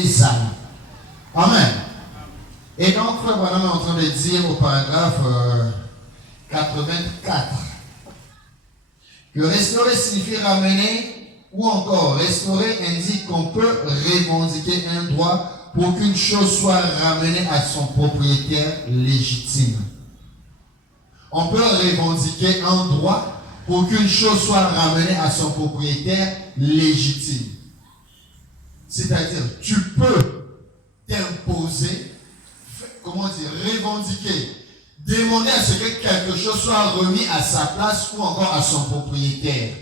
et salut. Amen. Et donc, Frère Branham est en train de dire au paragraphe 84 que restaurer signifie ramener, ou encore restaurer indique qu'on peut revendiquer un droit pour qu'une chose soit ramenée à son propriétaire légitime. On peut revendiquer un droit pour qu'une chose soit ramenée à son propriétaire légitime. C'est-à-dire, tu peux t'imposer, comment dire, revendiquer, demander à ce que quelque chose soit remis à sa place ou encore à son propriétaire.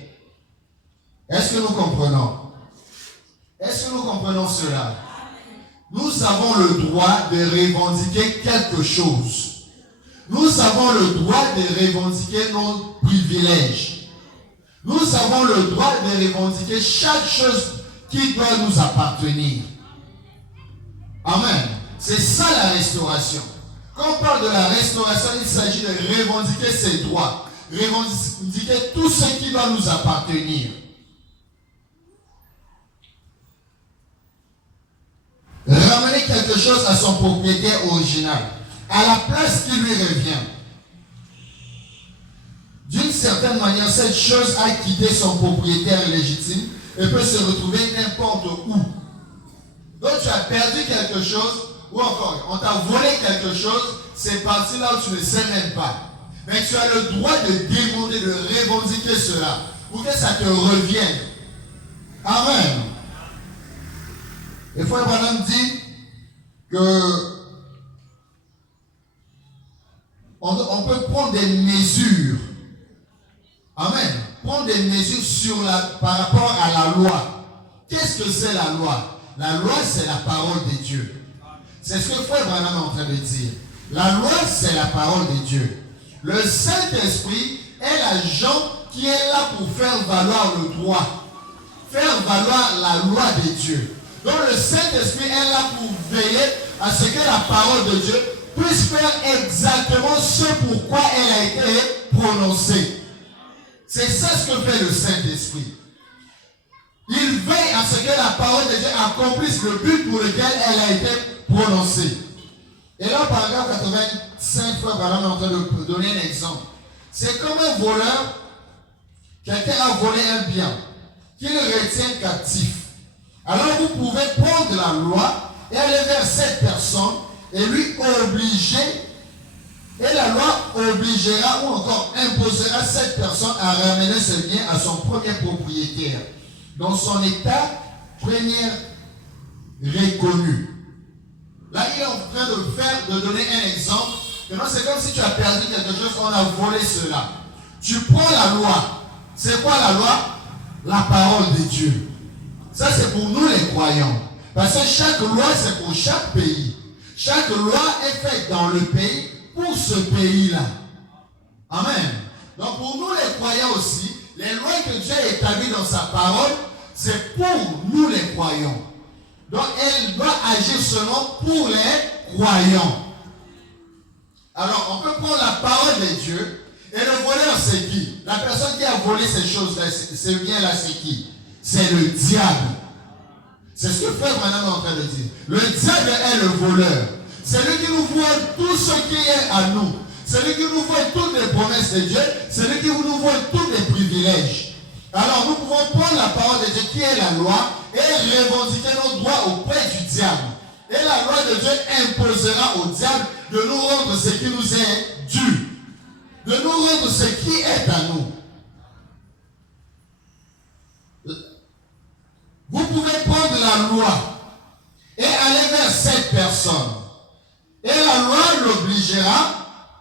Est-ce que nous comprenons? Est-ce que nous comprenons cela? Nous avons le droit de revendiquer quelque chose. Nous avons le droit de revendiquer nos privilèges. Nous avons le droit de revendiquer chaque chose qui doit nous appartenir. Amen. C'est ça la restauration. Quand on parle de la restauration, il s'agit de revendiquer ses droits, revendiquer tout ce qui doit nous appartenir. Ramener quelque chose à son propriétaire original, à la place qui lui revient. D'une certaine manière, cette chose a quitté son propriétaire légitime et peut se retrouver n'importe où. Donc tu as perdu quelque chose, ou encore, on t'a volé quelque chose, c'est parti là où tu ne sais même pas. Mais tu as le droit de demander, de revendiquer cela, pour que ça te revienne. Amen. Et Frère Branham dit que on peut prendre des mesures. Amen. Prendre des mesures par rapport à la loi. Qu'est-ce que c'est la loi? La loi, c'est la parole de Dieu. C'est ce que Frère Branham est en train de dire. La loi, c'est la parole de Dieu. Le Saint-Esprit est l'agent qui est là pour faire valoir le droit. Faire valoir la loi de Dieu. Donc le Saint-Esprit est là pour veiller à ce que la parole de Dieu puisse faire exactement ce pourquoi elle a été prononcée. C'est ça ce que fait le Saint-Esprit. Il veille à ce que la parole de Dieu accomplisse le but pour lequel elle a été prononcée. Et là, paragraphe 85, Frère Branham est en train de donner un exemple. C'est comme un voleur, quelqu'un a volé un bien, qu'il retient captif. Alors vous pouvez prendre la loi et aller vers cette personne et lui obliger, et la loi obligera ou encore imposera cette personne à ramener ce bien à son premier propriétaire, dans son état premier reconnu. Là, il est en train de donner un exemple. C'est comme si tu as perdu quelque chose, on a volé cela. Tu prends la loi. C'est quoi la loi? La parole de Dieu. Ça, c'est pour nous les croyants. Parce que chaque loi, c'est pour chaque pays. Chaque loi est faite dans le pays pour ce pays-là. Amen. Donc, pour nous les croyants aussi, les lois que Dieu a établies dans sa parole, c'est pour nous les croyants. Donc, elle doit agir seulement pour les croyants. Alors, on peut prendre la parole de Dieu et le voleur, c'est qui? La personne qui a volé ces choses-là, ces biens-là, c'est qui? C'est le diable. C'est ce que Frère Branham est en train de dire. Le diable est le voleur. C'est lui qui nous vole tout ce qui est à nous. C'est lui qui nous vole toutes les promesses de Dieu. C'est lui qui nous vole tous les privilèges. Alors nous pouvons prendre la parole de Dieu qui est la loi et revendiquer nos droits auprès du diable. Et la loi de Dieu imposera au diable de nous rendre ce qui nous est dû. De nous rendre ce qui est à nous. Vous pouvez prendre la loi et aller vers cette personne. Et la loi l'obligera,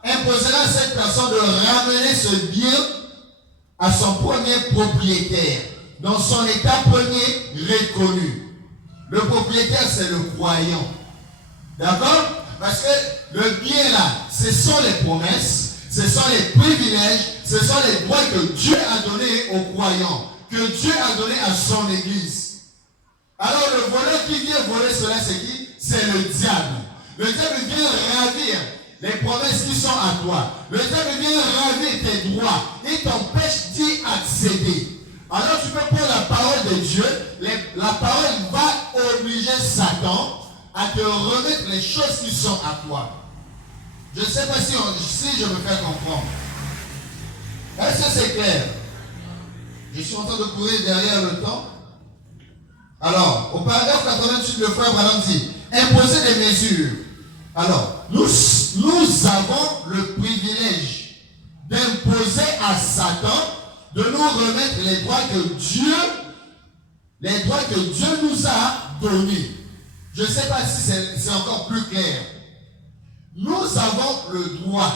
imposera à cette personne de ramener ce bien à son premier propriétaire, dans son état premier reconnu. Le propriétaire, c'est le croyant. D'accord? Parce que le bien là, ce sont les promesses, ce sont les privilèges, ce sont les droits que Dieu a donnés aux croyants, que Dieu a donnés à son église. Alors le voleur qui vient voler cela, c'est qui? C'est le diable. Le diable vient ravir les promesses qui sont à toi. Le diable vient ravir tes droits. Il t'empêche d'y accéder. Alors tu peux prendre la parole de Dieu. La parole va obliger Satan à te remettre les choses qui sont à toi. Je ne sais pas si je me fais comprendre. Est-ce que c'est clair? Je suis en train de courir derrière le temps. Alors, au paragraphe 88, le frère Branham dit, imposer des mesures. Alors, nous avons le privilège d'imposer à Satan de nous remettre les droits que Dieu nous a donnés. Je ne sais pas si c'est encore plus clair. Nous avons le droit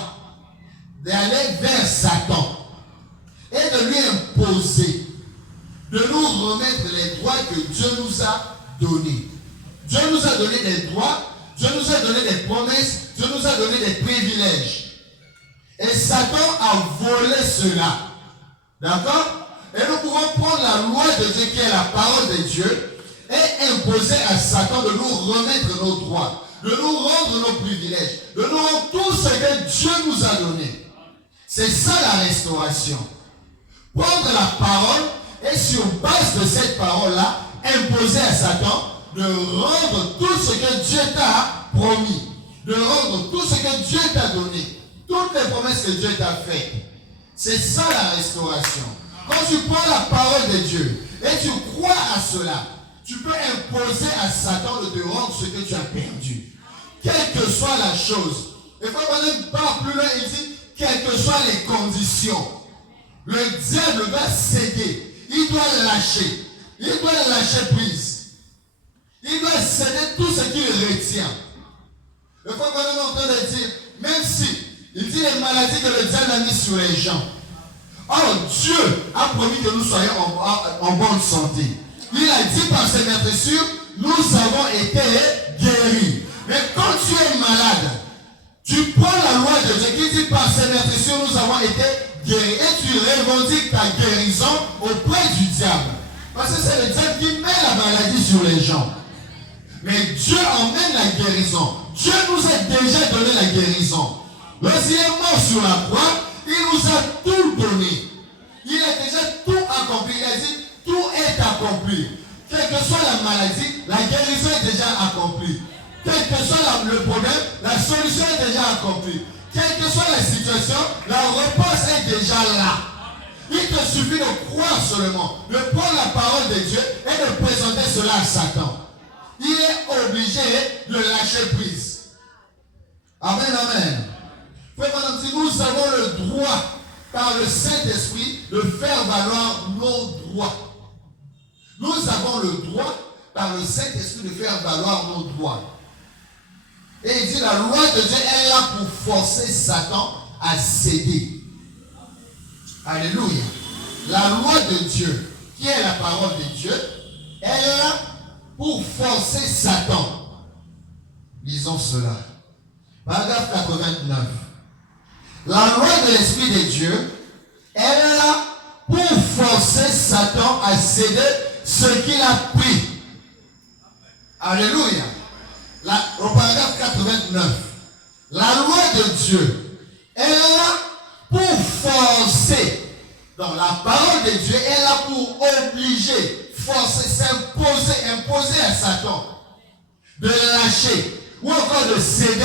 d'aller vers Satan et de lui imposer de nous remettre les droits que Dieu nous a donnés. Dieu nous a donné des droits, Dieu nous a donné des promesses, Dieu nous a donné des privilèges. Et Satan a volé cela. D'accord? Et nous pouvons prendre la loi de Dieu qui est la parole de Dieu et imposer à Satan de nous remettre nos droits, de nous rendre nos privilèges, de nous rendre tout ce que Dieu nous a donné. C'est ça la restauration. Prendre la parole et sur base de cette parole-là, imposer à Satan de rendre tout ce que Dieu t'a promis, de rendre tout ce que Dieu t'a donné, toutes les promesses que Dieu t'a faites. C'est ça la restauration. Quand tu prends la parole de Dieu et tu crois à cela, tu peux imposer à Satan de te rendre ce que tu as perdu. Quelle que soit la chose. Et quand on part plus loin, il dit, quelles que soient les conditions, le diable va céder. Il doit lâcher. Il doit lâcher prise. Il doit céder tout ce qu'il retient. Le frère Branham est en train de dire, même si, il dit les maladies que le diable a mis sur les gens. Or, Dieu a promis que nous soyons en bonne santé. Il a dit par ses meurtrissures, nous avons été guéris. Mais quand tu es malade, tu prends la loi de Dieu qui dit par ses meurtrissures, nous avons été guéris. Et tu revendiques ta guérison auprès du diable. Parce que c'est le diable qui met la maladie sur les gens. Mais Dieu emmène la guérison. Dieu nous a déjà donné la guérison. Lorsqu'il est mort sur la croix, il nous a tout donné. Il a déjà tout accompli. Il a dit, tout est accompli. Quelle que soit la maladie, la guérison est déjà accomplie. Quel que soit le problème, la solution est déjà accomplie. Quelle que soit la situation, la réponse est déjà là. Il te suffit de croire seulement, de prendre la parole de Dieu et de présenter cela à Satan. Il est obligé de lâcher prise. Amen, amen. Frère, madame, si nous avons le droit, par le Saint-Esprit, de faire valoir nos droits. Nous avons le droit, par le Saint-Esprit, de faire valoir nos droits. Et il dit, la loi de Dieu est là pour forcer Satan à céder. Alléluia. La loi de Dieu, qui est la parole de Dieu, est là pour forcer Satan. Lisons cela. Paragraphe 89. La loi de l'Esprit de Dieu est là pour forcer Satan à céder ce qu'il a pris. Alléluia. Au paragraphe 89. La loi de Dieu est là pour forcer. Donc la parole de Dieu est là pour obliger, forcer, imposer à Satan de lâcher ou encore de céder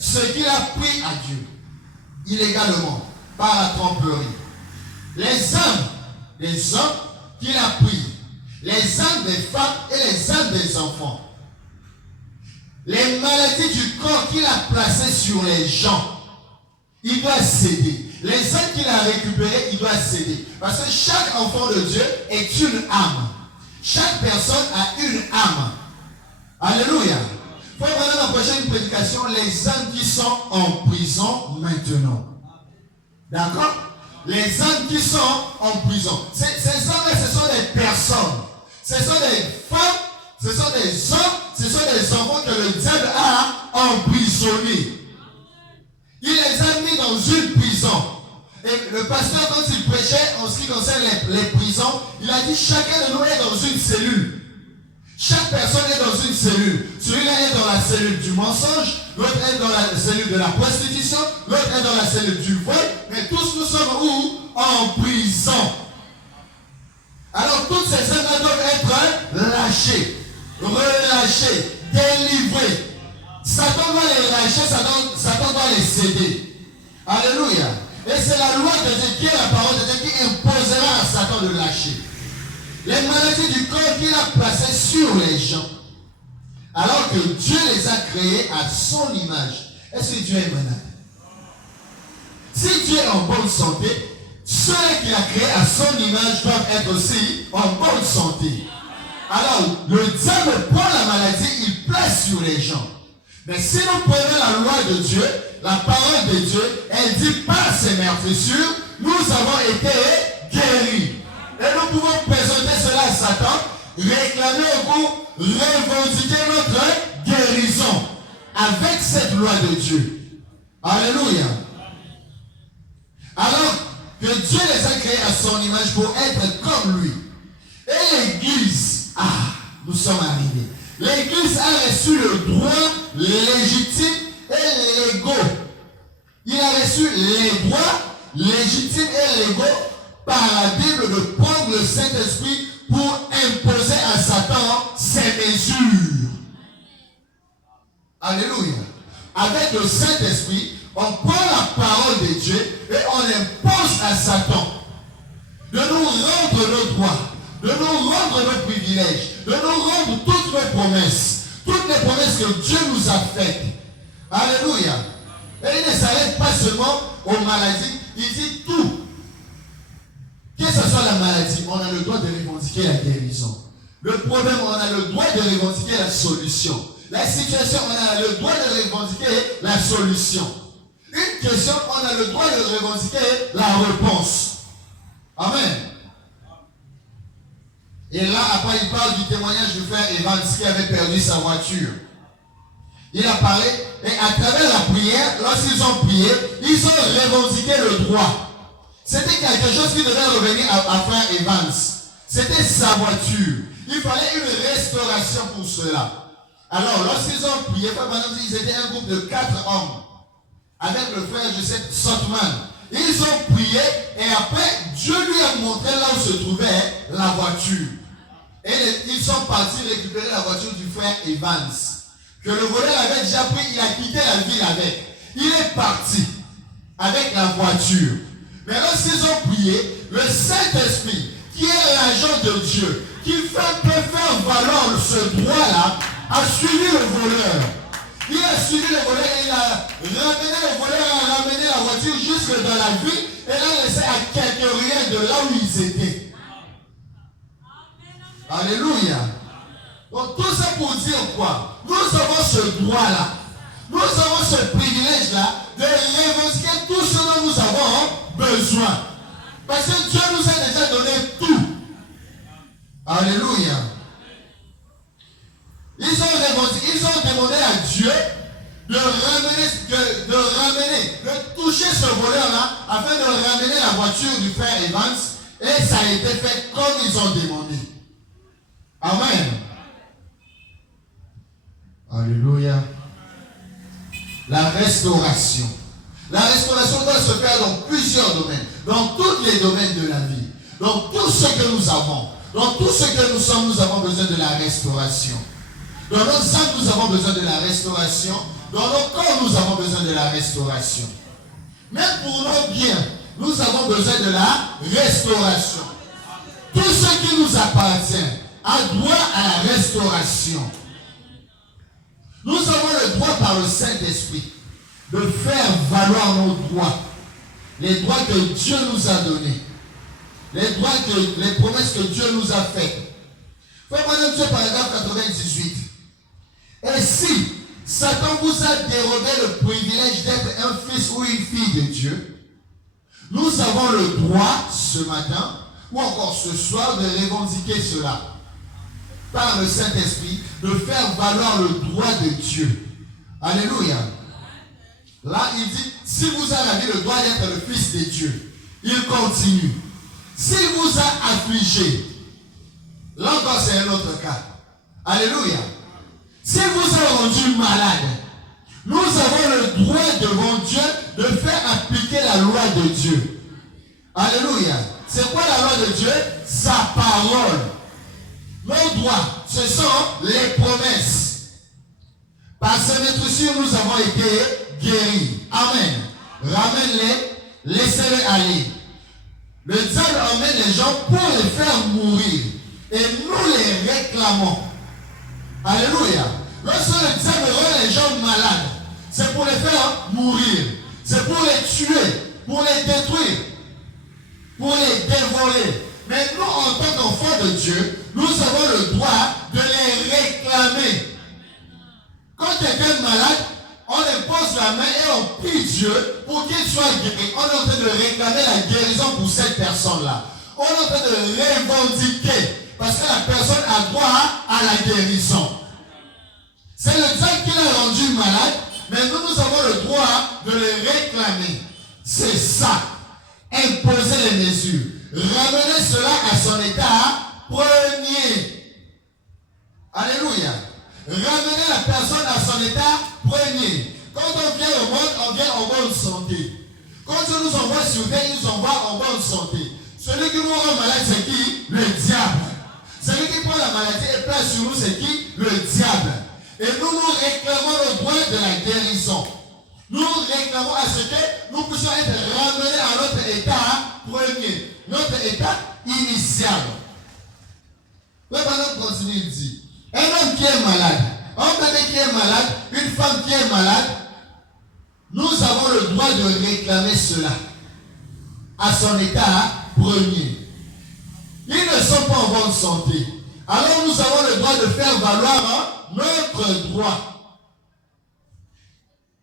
ce qu'il a pris à Dieu illégalement par la tromperie. Les hommes qu'il a pris, les âmes des femmes et les âmes des enfants, les maladies du corps qu'il a placées sur les gens, il doit céder. Les âmes qu'il a récupérées, il doit céder. Parce que chaque enfant de Dieu est une âme. Chaque personne a une âme. Alléluia. Pour pendant la prochaine prédication, les âmes qui sont en prison maintenant. D'accord? Les âmes qui sont en prison. Ces âmes-là, ce sont des personnes. Ce sont des femmes, ce sont des hommes, ce sont des enfants que le diable a emprisonnés. Il les a mis dans une prison. Et le pasteur, quand il prêchait en ce qui concerne les prisons, il a dit chacun de nous est dans une cellule. Chaque personne est dans une cellule. Celui-là est dans la cellule du mensonge, l'autre est dans la cellule de la prostitution, l'autre est dans la cellule du vol, mais tous nous sommes où? En prison. Alors toutes ces œuvres doivent être lâchées, relâchées, délivrées. Satan doit les lâcher, Satan doit les céder. Alléluia. Et c'est la loi de Dieu qui est la parole de Dieu qui imposera à Satan de lâcher. Les maladies du corps qu'il a placées sur les gens. Alors que Dieu les a créés à son image. Est-ce que Dieu est malade? Si Dieu est en bonne santé, ceux qu'il a créés à son image doivent être aussi en bonne santé. Alors, le diable prend la maladie, il place sur les gens. Mais si nous prenons la loi de Dieu, la parole de Dieu, elle dit par ses meurtrissures, nous avons été guéris. Et nous pouvons présenter cela à Satan, réclamer pour revendiquer notre guérison avec cette loi de Dieu. Alléluia. Alors que Dieu les a créés à son image pour être comme lui. Et l'Église, nous sommes arrivés. L'Église a reçu le droit légitime et légaux. Il a reçu les droits légitimes et légaux par la Bible de prendre le Saint-Esprit pour imposer à Satan ses mesures. Alléluia. Avec le Saint-Esprit, on prend la parole de Dieu et on impose à Satan de nous rendre nos droits, de nous rendre nos privilèges, de nous rendre toutes nos promesses. Toutes les promesses que Dieu nous a faites. Alléluia. Et il ne s'arrête pas seulement aux maladies, il dit tout. Que ce soit la maladie, on a le droit de revendiquer la guérison. Le problème, on a le droit de revendiquer la solution. La situation, on a le droit de revendiquer la solution. Une question, on a le droit de revendiquer la réponse. Amen. Et là, après, il parle du témoignage du frère Evans qui avait perdu sa voiture. Il a parlé, et à travers la prière, lorsqu'ils ont prié, ils ont revendiqué le droit. C'était quelque chose qui devait revenir à frère Evans. C'était sa voiture. Il fallait une restauration pour cela. Alors, lorsqu'ils ont prié, ils étaient un groupe de 4 hommes. Avec le frère, je sais, Sotman. Ils ont prié, et après, Dieu lui a montré là où se trouvait la voiture. Et ils sont partis récupérer la voiture du frère Evans. Que le voleur avait déjà pris, il a quitté la ville avec. Il est parti avec la voiture. Mais lorsqu'ils ont prié, le Saint-Esprit, qui est l'agent de Dieu, qui peut faire valoir ce droit-là, a suivi le voleur. Il a suivi le voleur et il a ramené le voleur, a ramené la voiture jusque dans la ville et l'a laissé à quelques rien de là où ils étaient. Alléluia. Donc tout ça pour dire quoi? Nous avons ce droit-là. Nous avons ce privilège-là de revendiquer tout ce dont nous avons besoin. Parce que Dieu nous a déjà donné tout. Alléluia. Ils ont demandé à Dieu de toucher ce voleur-là afin de ramener la voiture du frère Evans. Et ça a été fait comme ils ont demandé. Amen. Alléluia. La restauration. La restauration doit se faire dans plusieurs domaines. Dans tous les domaines de la vie. Dans tout ce que nous avons. Dans tout ce que nous sommes, nous avons besoin de la restauration. Dans nos âmes, nous avons besoin de la restauration. Dans nos corps, nous avons besoin de la restauration. Même pour nos biens, nous avons besoin de la restauration. Tout ce qui nous appartient a droit à la restauration. Nous avons le droit par le Saint-Esprit de faire valoir nos droits. Les droits que Dieu nous a donnés. Les promesses que Dieu nous a faites. Frère Madame Dieu, paragraphe 98. Et si Satan vous a dérobé le privilège d'être un fils ou une fille de Dieu, nous avons le droit ce matin ou encore ce soir de revendiquer cela par le Saint-Esprit, de faire valoir le droit de Dieu. Alléluia. Là, il dit, si vous avez le droit d'être le fils de Dieu, il continue. S'il vous a affligé, là encore c'est un autre cas. Alléluia. S'il vous a rendu malade, nous avons le droit devant Dieu de faire appliquer la loi de Dieu. Alléluia. C'est quoi la loi de Dieu? sa parole. Nos droits, ce sont les promesses. Par ces maîtresses, nous avons été guéris. Amen. Ramène-les, laissez-les aller. Le diable emmène les gens pour les faire mourir. Et nous les réclamons. Alléluia. Lorsque le diable rend les gens malades, c'est pour les faire mourir. C'est pour les tuer, pour les détruire, pour les dévorer. Mais nous, en tant qu'enfants de Dieu, nous avons le droit de les réclamer. Quand quelqu'un est malade, on impose la main et on prie Dieu pour qu'il soit guéri. On est en train de réclamer la guérison pour cette personne-là. On est en train de revendiquer parce que la personne a droit à la guérison. C'est le diable qui l'a rendu malade, mais nous avons le droit de le réclamer. C'est ça. Imposer les mesures. Ramener cela à son état premier. Alléluia. Ramener la personne à son état premier. Quand on vient au monde, on vient en bonne santé. Quand Dieu nous envoie sur terre, il nous envoie en bonne santé. Celui qui nous rend malade, c'est qui? Le diable. Celui qui prend la maladie et place sur nous, c'est qui? Le diable. Et nous réclamons le droit de la guérison. Nous réclamons à ce que nous puissions être ramenés à notre état premier. Notre état initial. Le Pendant continue, il dit, un homme qui est malade, un bébé qui est malade, une femme qui est malade, nous avons le droit de réclamer cela à son état premier. Ils ne sont pas en bonne santé. Alors nous avons le droit de faire valoir notre droit.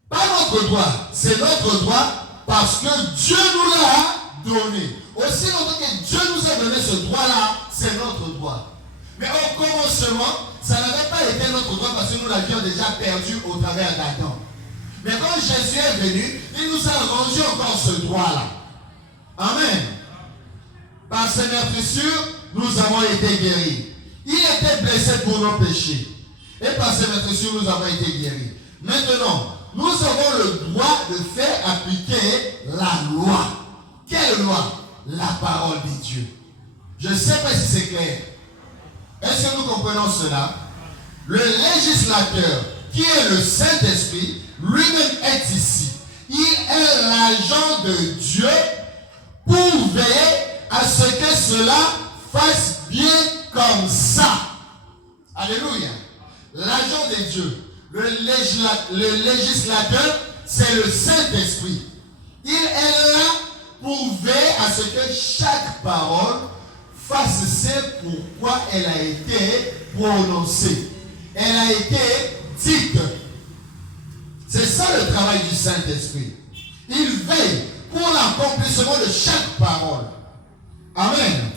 Pas notre droit, c'est notre droit parce que Dieu nous l'a donné. Aussi longtemps que Dieu nous a donné ce droit-là, c'est notre droit. Mais au commencement, ça n'avait pas été notre droit parce que nous l'avions déjà perdu au travers d'Adam. Mais quand Jésus est venu, il nous a rendu encore ce droit-là. Amen. Par ses meurtrissures, nous avons été guéris. Il était blessé pour nos péchés. Et par ses meurtrissures, nous avons été guéris. Maintenant, nous avons le droit de faire appliquer la loi. Quelle loi? La parole de Dieu. Je ne sais pas si c'est clair. Est-ce que nous comprenons cela? Le législateur, qui est le Saint-Esprit, lui-même est ici. Il est l'agent de Dieu pour veiller à ce que cela fasse bien comme ça. Alléluia. L'agent de Dieu, le législateur, c'est le Saint-Esprit. Il est là pour veiller à ce que chaque parole fasse ce pourquoi elle a été prononcée. Elle a été dite. C'est ça le travail du Saint-Esprit. Il veille pour l'accomplissement de chaque parole. Amen.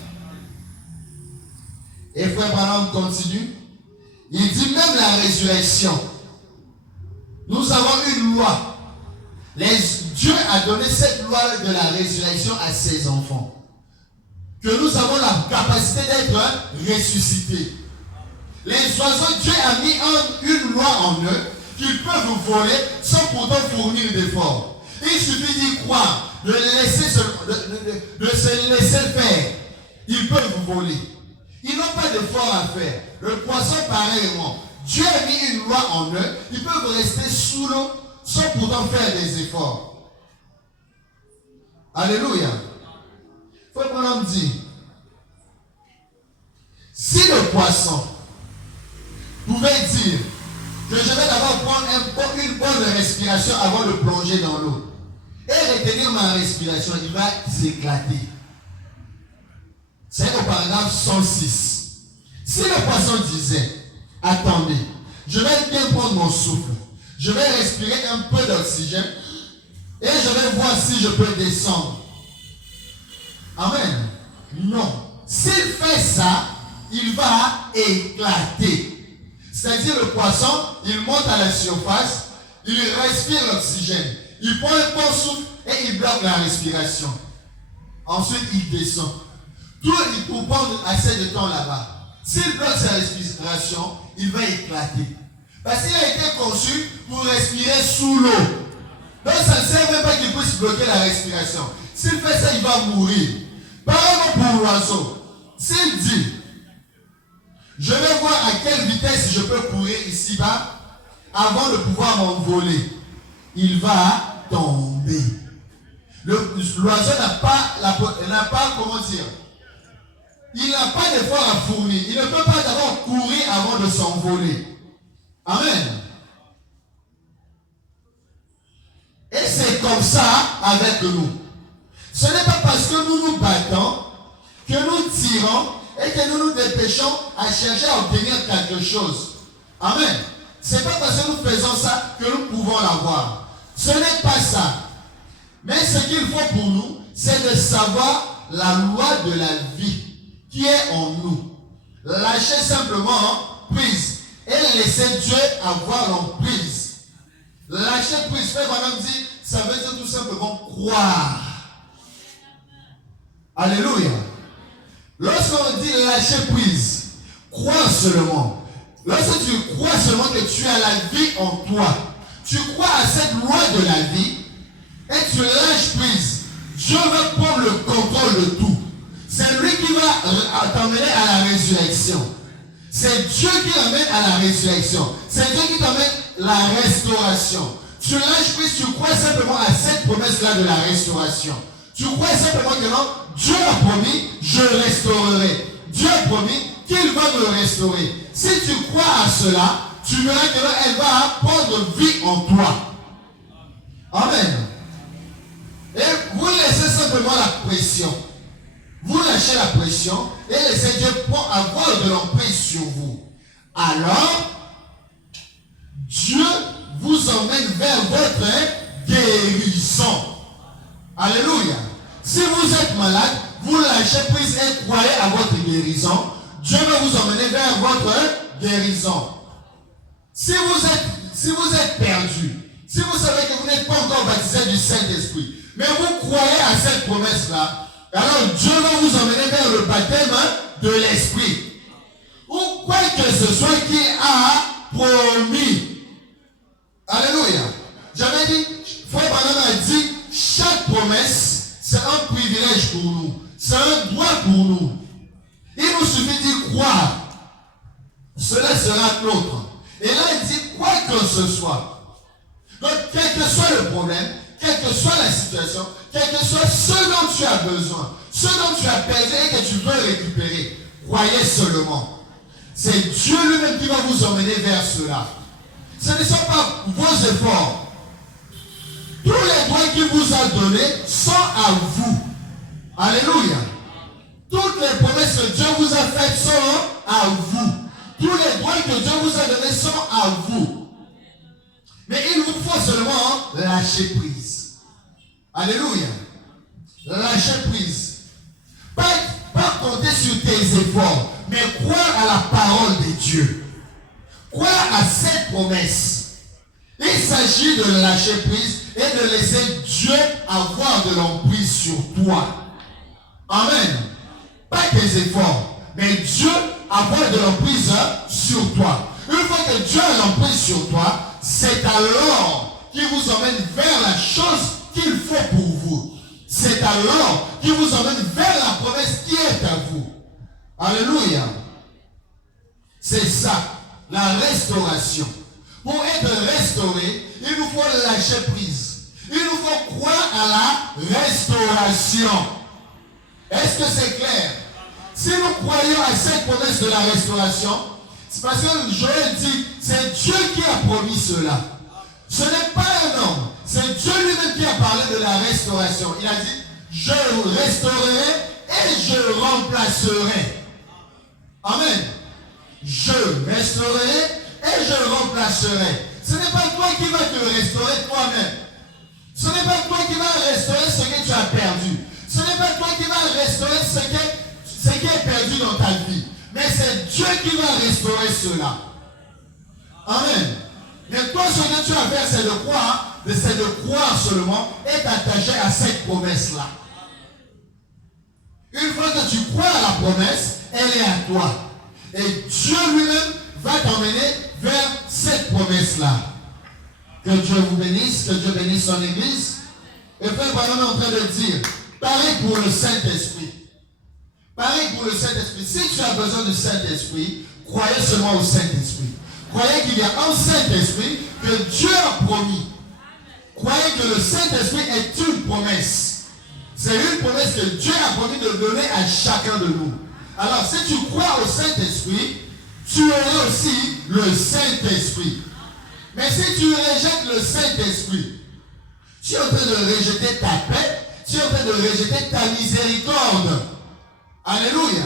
Et frère Branham continue. Il dit même la résurrection. Nous avons une loi. Dieu a donné cette loi de la résurrection à ses enfants. Que nous avons la capacité d'être ressuscités. Les oiseaux, Dieu a mis une loi en eux qu'ils peuvent voler sans pourtant fournir d'efforts. Il suffit d'y croire, de se laisser faire. Ils peuvent voler. Ils n'ont pas d'effort à faire. Le poisson, pareillement. Dieu a mis une loi en eux. Ils peuvent rester sous l'eau sans pourtant faire des efforts. Alléluia. Faut qu'on en dise. Si le poisson pouvait dire que je vais d'abord prendre une bonne respiration avant de plonger dans l'eau et retenir ma respiration, il va s'éclater. C'est au paragraphe 106. Si le poisson disait, attendez, je vais bien prendre mon souffle, je vais respirer un peu d'oxygène et je vais voir si je peux descendre. Amen. Non. S'il fait ça, il va éclater. C'est-à-dire le poisson, il monte à la surface, il respire l'oxygène, il prend un bon souffle et il bloque la respiration. Ensuite, il descend. Tout il peut prendre assez de temps là-bas. S'il bloque sa respiration, il va éclater. Parce qu'il a été conçu pour respirer sous l'eau. Donc ça ne sert même pas qu'il puisse bloquer la respiration. S'il fait ça, il va mourir. Pareillement pour l'oiseau. S'il dit, je vais voir à quelle vitesse je peux courir ici-bas avant de pouvoir m'envoler, il va tomber. L'oiseau n'a pas, comment dire, il n'a pas d'effort à fournir. Il ne peut pas d'abord courir avant de s'envoler. Amen. Et c'est comme ça avec nous. Ce n'est pas parce que nous nous battons, que nous tirons et que nous nous dépêchons à chercher à obtenir quelque chose. Amen. Ce n'est pas parce que nous faisons ça que nous pouvons l'avoir. Ce n'est pas ça. Mais ce qu'il faut pour nous, c'est de savoir la loi de la vie qui est en nous. Lâcher simplement prise et laisser Dieu avoir l'emprise. Lâcher prise, frère Branham dit, ça veut dire tout simplement croire. Alléluia. Lorsqu'on dit lâcher prise, crois seulement. Lorsque tu crois seulement que tu as la vie en toi, tu crois à cette loi de la vie et tu lâches prise, Dieu va prendre le contrôle de tout. C'est lui qui va t'emmener à la résurrection. C'est Dieu qui t'emmène à la résurrection. C'est Dieu qui t'emmène la restauration. Tu lâches prise, tu crois simplement à cette promesse-là de la restauration. Tu crois simplement que non, Dieu a promis, je restaurerai. Dieu a promis qu'il va me restaurer. Si tu crois à cela, tu verras qu'elle va prendre vie en toi. Amen. Et vous laissez simplement la pression. Vous lâchez la pression et laissez Dieu avoir de l'emprise sur vous. Alors, Dieu vous emmène vers votre guérison. Alléluia. Si vous êtes malade, vous lâchez prise et croyez à votre guérison. Dieu va vous emmener vers votre guérison. Si vous êtes perdu, si vous savez que vous n'êtes pas encore baptisé du Saint-Esprit, mais vous croyez à cette promesse-là, alors Dieu va vous emmener vers le baptême de l'Esprit. Ou quoi que ce soit qu'il a promis. Alléluia. J'avais dit, Frère Branham a dit, chaque promesse, c'est un privilège pour nous. C'est un droit pour nous. Il nous suffit d'y croire. Cela sera nôtre. Et là, il dit, quoi que ce soit. Donc, quel que soit le problème, quelle que soit la situation, quel que soit ce dont tu as besoin, ce dont tu as perdu et que tu veux récupérer, croyez seulement. C'est Dieu lui-même qui va vous emmener vers cela. Ce ne sont pas vos efforts. Tous les droits qu'il vous a donnés sont à vous. Alléluia. Toutes les promesses que Dieu vous a faites sont à vous. Tous les droits que Dieu vous a donnés sont à vous. Mais il vous faut seulement lâcher prise. Alléluia. Lâcher prise. Pas compter sur tes efforts, mais croire à la parole de Dieu. Croire à cette promesse. Il s'agit de lâcher prise et de laisser Dieu avoir de l'emprise sur toi. Amen. Pas tes efforts, mais Dieu avoir de l'emprise sur toi. Une fois que Dieu a l'emprise sur toi, c'est alors qu'il vous emmène vers la chose qu'il faut pour vous. C'est alors qu'il vous emmène vers la promesse qui est à vous. Alléluia. C'est ça, la restauration. Pour être restauré, il nous faut lâcher prise. Il nous faut croire à la restauration. Est-ce que c'est clair? Si nous croyons à cette promesse de la restauration, c'est parce que Joël dit, c'est Dieu qui a promis cela. Ce n'est pas un homme, c'est Dieu lui-même qui a parlé de la restauration. Il a dit, je restaurerai et je remplacerai. Amen. Je restaurerai et je remplacerai. Ce n'est pas toi qui vas te restaurer toi-même. Ce n'est pas toi qui vas restaurer ce que tu as perdu. Ce n'est pas toi qui vas restaurer ce qui est perdu dans ta vie. Mais c'est Dieu qui va restaurer cela. Amen. Mais toi, ce que tu as à faire, c'est de croire seulement et t'attacher à cette promesse-là. Une fois que tu crois à la promesse, elle est à toi. Et Dieu lui-même va t'emmener vers cette promesse-là. Que Dieu vous bénisse, que Dieu bénisse son Église. Et Frère Branham est en train de dire, pareil pour le Saint-Esprit. Pareil pour le Saint-Esprit. Si tu as besoin du Saint-Esprit, croyez seulement au Saint-Esprit. Croyez qu'il y a un Saint-Esprit que Dieu a promis. Croyez que le Saint-Esprit est une promesse. C'est une promesse que Dieu a promis de donner à chacun de nous. Alors, si tu crois au Saint-Esprit, tu auras aussi le Saint-Esprit. Mais si tu rejettes le Saint-Esprit, tu es en train de rejeter ta paix, tu es en train de rejeter ta miséricorde. Alléluia.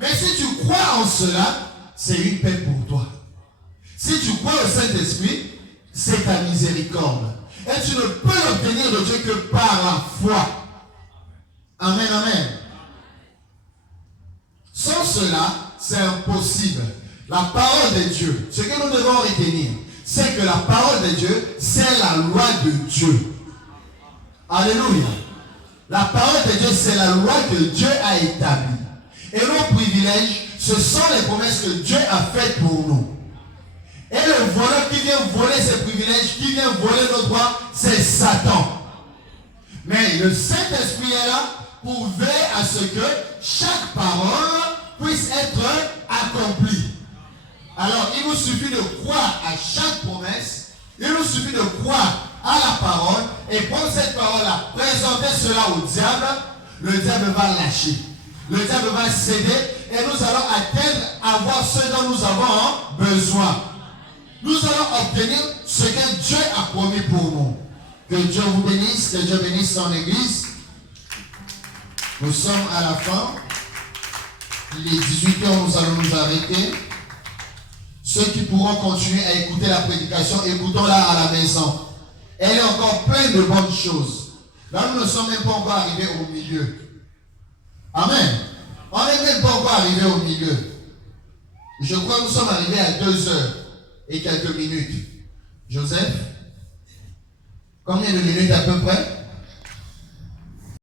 Mais si tu crois en cela, c'est une paix pour toi. Si tu crois au Saint-Esprit, c'est ta miséricorde. Et tu ne peux l'obtenir de Dieu que par la foi. Amen, amen. Sans cela, c'est impossible. La parole de Dieu, ce que nous devons retenir, c'est que la parole de Dieu, c'est la loi de Dieu. Alléluia. La parole de Dieu, c'est la loi que Dieu a établie. Et nos privilèges, ce sont les promesses que Dieu a faites pour nous. Et le voleur qui vient voler ces privilèges, qui vient voler nos droits, c'est Satan. Mais le Saint-Esprit est là pour veiller à ce que chaque parole puisse être accomplie. Alors, il nous suffit de croire à chaque promesse, il nous suffit de croire à la parole et prendre cette parole-là, présenter cela au diable, le diable va lâcher. Le diable va céder et nous allons atteindre, avoir ce dont nous avons besoin. Nous allons obtenir ce que Dieu a promis pour nous. Que Dieu vous bénisse, que Dieu bénisse son Église. Nous sommes à la fin. Il est 18h, nous allons nous arrêter. Ceux qui pourront continuer à écouter la prédication, écoutons-la à la maison. Elle est encore pleine de bonnes choses. Là, nous ne sommes même pas encore arrivés au milieu. Amen. On n'est même pas encore arrivé au milieu. Je crois que nous sommes arrivés à 2 heures et quelques minutes. Joseph, combien de minutes à peu près?